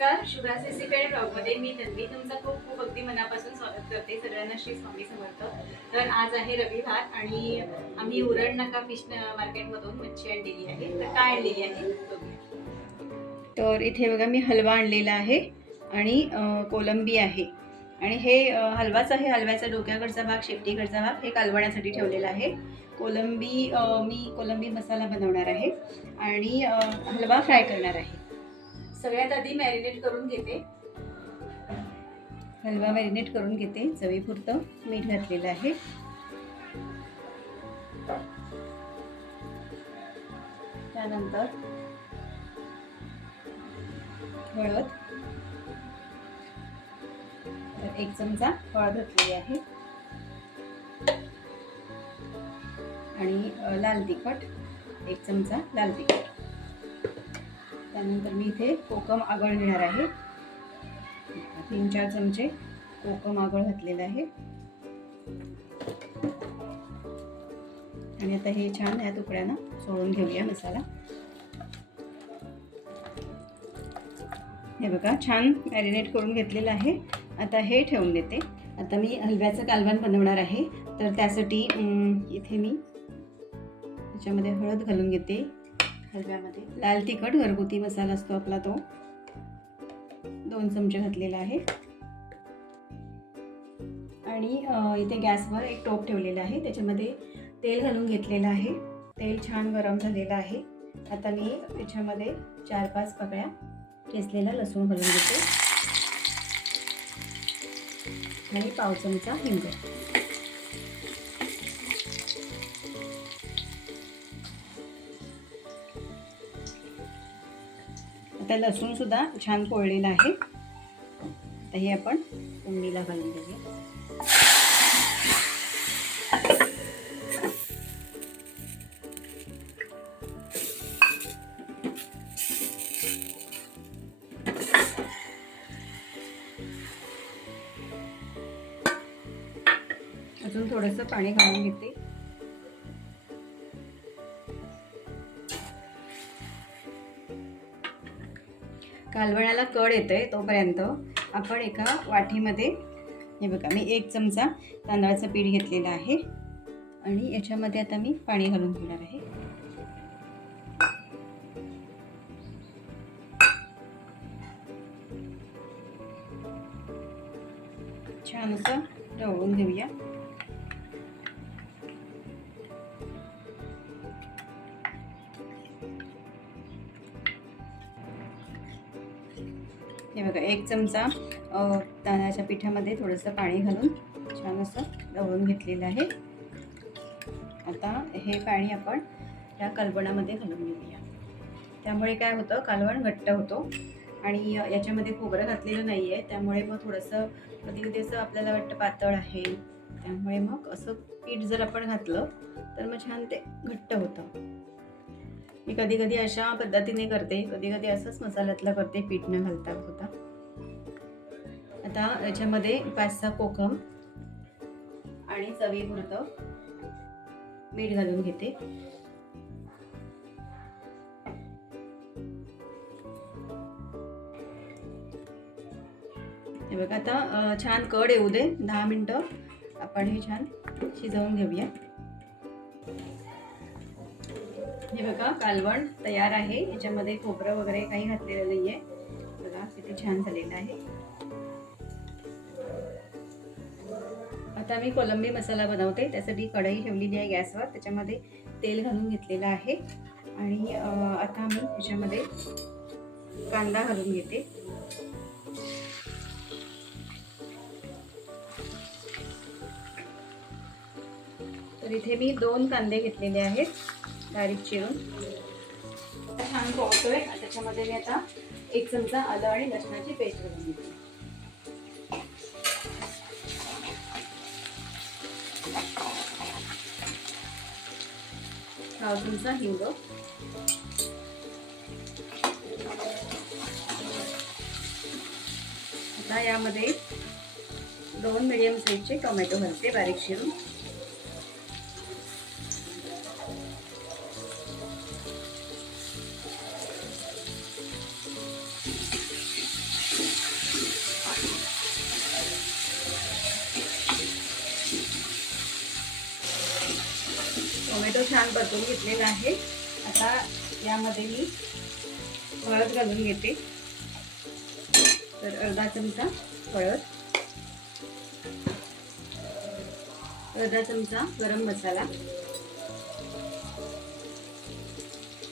नमस्कार शुभ्रास रेसिपी ब्लॉगमध्ये मी तन्वी. तुमचं खूप खूप अगदी मनापासून स्वागत करते. सगळ्यांना श्री स्वामी समर्थ. तर आज आहे रविवार आणि आम्ही उरण नका फिश मार्केटमधून मच्छी आणलेली आहे. तर काय आणलेली आहे? तर इथे बघा मी हलवा आणलेला आहे आणि कोलंबी आहे. आणि हे हलवाच आहे. हलव्याचा डोक्याकडचा भाग शेपटीकडचा भाग हे कालवण्यासाठी ठेवलेला आहे. कोलंबी मी कोलंबी मसाला बनवणार आहे. आणि हलवा फ्राय करणार आहे. सगळ्यात आधी मॅरिनेट करून घेते. हलवा मॅरिनेट करून घेते चवीपुरतं. मीठ घातलेलं आहे. त्यानंतर हळद. तर एक चमचा हळद घातलेली आहे. आणि लाल तिखट. एक चमचा लाल तिखट. त्यानंतर मी इथे कोकम आगळ घेणार आहे. तीन चार चमचे कोकम आगळ घातलेलं आहे. आणि आता हे छान या तुकड्यानं सोडून घेऊया मसाला. हे बघा छान मॅरिनेट करून घेतलेलं आहे. आता हे ठेवून देते. आता मी हलव्याचं कालवण बनवणार आहे. तर त्यासाठी इथे मी त्याच्यामध्ये हळद घालून घेते. हलव्यामध्ये. लाल तिखट घरगुती मसाला असतो आपला तो. दोन चमचे घातलेला आहे. आणि इथे गॅसवर एक टोप ठेवलेला आहे. त्याच्यामध्ये तेल घालून घेतलेलं आहे. तेल छान गरम झालेलं आहे. आता मी त्याच्यामध्ये चार पाच पकड्या ठेचलेला लसूण घालून घेते. आणि पाव चमचा हिंग. आता लसूण सुद्धा छान पोळलेला आहे. आता हे आपण फोडणीला घालून देऊया अजून थोडंसं पाणी घालून घेते. कालवणाला कड येतोय तोपर्यंत आपण एका वाटीमध्ये हे बघा मी एक चमचा तांदळाचं पीठ घेतलेलं आहे आणि याच्यामध्ये आता मी पाणी घालून घेणार आहे. छान असं ढवळून घेऊया. बघा एक चमचा तांदळाच्या पिठामध्ये थोडंसं पाणी घालून छान असं ढवळून घेतलेलं आहे. आता हे पाणी आपण या कालवणामध्ये घालून घेऊया. त्यामुळे काय होतं कालवण घट्ट होतो आणि याच्यामध्ये खोबरं घातलेलं नाही आहे त्यामुळे मग थोडंसं कधी कधी असं आपल्याला वाटतं पातळ आहे. त्यामुळे मग असं पीठ जर आपण घातलं तर मग छान ते घट्ट होतं. मी कधी कधी अशा पद्धतीने करते. कधी कधी असंच मसाल्यातलं करते पीठ न घालता होता. आता याच्यामध्ये पाच सहा कोकम आणि चवीपुरतं मीठ घालून घेते. हे बघा आता छान कड येऊ दे दहा मिनटं. आपण हे छान शिजवून घेऊया. हे बघा कालवण तयार आहे. याच्यामध्ये खोबरं वगैरे काही घातलेलं नाही आहे बघा किती छान झालेलं आहे. आता मी कोलंबी मसाला बनवते. त्यासाठी कढई ठेवलेली आहे गॅसवर. त्याच्यामध्ये तेल घालून घेतलेलं आहे. आणि आता मी त्याच्यामध्ये कांदा घालून घेते. तर इथे मी दोन कांदे घेतलेले आहेत. बारीक चिरून. छान पोहतोय. त्याच्यामध्ये मी आता एक चमचा आलं आणि लसणाची पेस्ट घालून घेते. पाव चमचा हिंग. आता यामध्ये दोन मिडियम साईजचे टोमॅटो घालते बारीक टोमॅटो छान परतून घेतलेला आहे. आता यामध्ये मी हळद घालून घेते. तर अर्धा चमचा हळद. अर्धा चमचा गरम मसाला.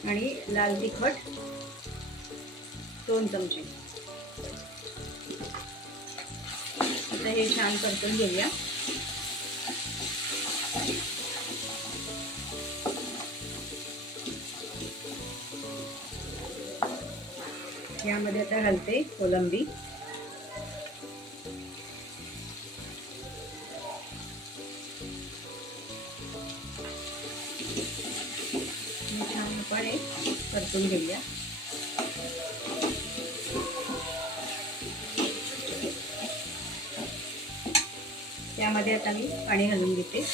आणि लाल तिखट दोन चमचे. आता हे छान परतून घेऊया. यामध्ये आता घालते कोलंबी. छानपणे परतून घेऊया. त्यामध्ये आता मी पाणी घालून घेते.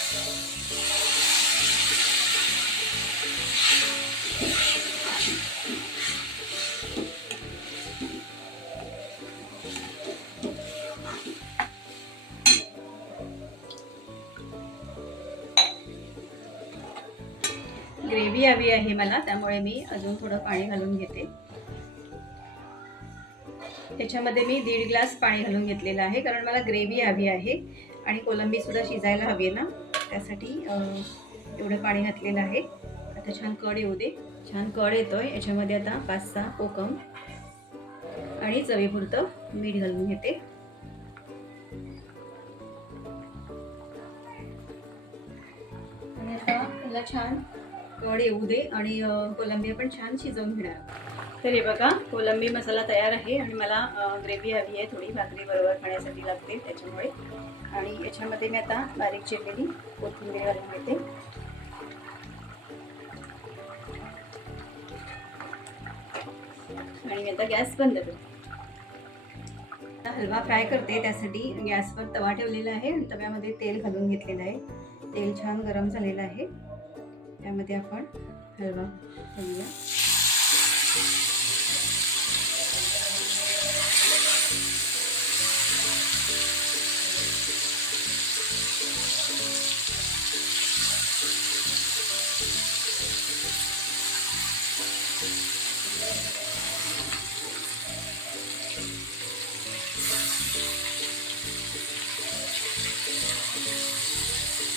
ग्रेव्ही हवी आहे मला त्यामुळे मी अजून थोडं पाणी घालून घेते. त्याच्यामध्ये मी दीड ग्लास पाणी घालून घेतलेलं आहे कारण मला ग्रेव्ही हवी आहे आणि कोलंबी सुद्धा शिजायला हवी आहे ना त्यासाठी एवढं पाणी घातलेलं आहे. आता छान कड येऊ दे. छान कड येतो आहे याच्यामध्ये आता पाच सहा कोकम आणि चवीपुरतं मीठ घालून घेते. आणि आता याला छान कड येऊ दे आणि कोलंबी पण छान शिजवून घेणार. तर हे बघा कोलंबी मसाला तयार आहे आणि मला ग्रेव्ही हवी आहे थोडी भाकरी बरोबर खाण्यासाठी लागते त्याच्यामुळे. आणि याच्यामध्ये मी आता बारीक चिरलेली कोथिंबीर घालून घेते. आणि मी आता गॅस बंद करते. आता हलवा फ्राय करते त्यासाठी गॅसवर तवा ठेवलेला आहे आणि तव्यामध्ये तेल घालून घेतलेलं आहे. तेल छान गरम झालेलं आहे. त्यामध्ये आपण हलवा घालूया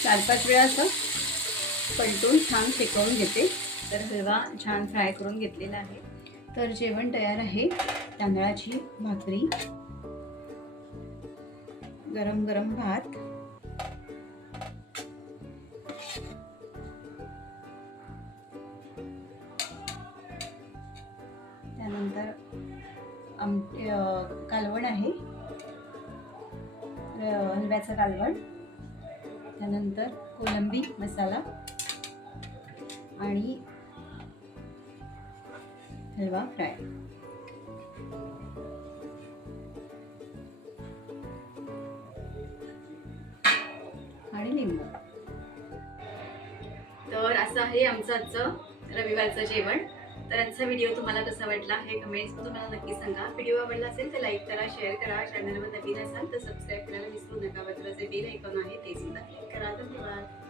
चार पाच वेळा असं पलटून छान शेकवून घेते. तर हलवा छान फ्राय करून घेतलेला आहे. तर जेवण तयार आहे. तांदळाची भाकरी. गरम गरम भात. त्यानंतर आमटे कालवण आहे. हलव्याचं कालवण. त्यानंतर कोलंबी मसाला. आणि हलवा फ्राय. आणि लिंबू. तर असं आहे आमचं आजचं रविवारचं जेवण. तर आजचा व्हिडिओ तुम्हाला कसा वाटला हे कमेंट्स तुम्हाला नक्की सांगा. व्हिडिओ आवडला असेल तर लाईक करा शेअर करा. चॅनलवर नवीन असाल तर सबस्क्राईब करायला विसरू नका. बाजूला जे बेल ऐकून आहे ते सुद्धा क्लिक करा. धन्यवाद.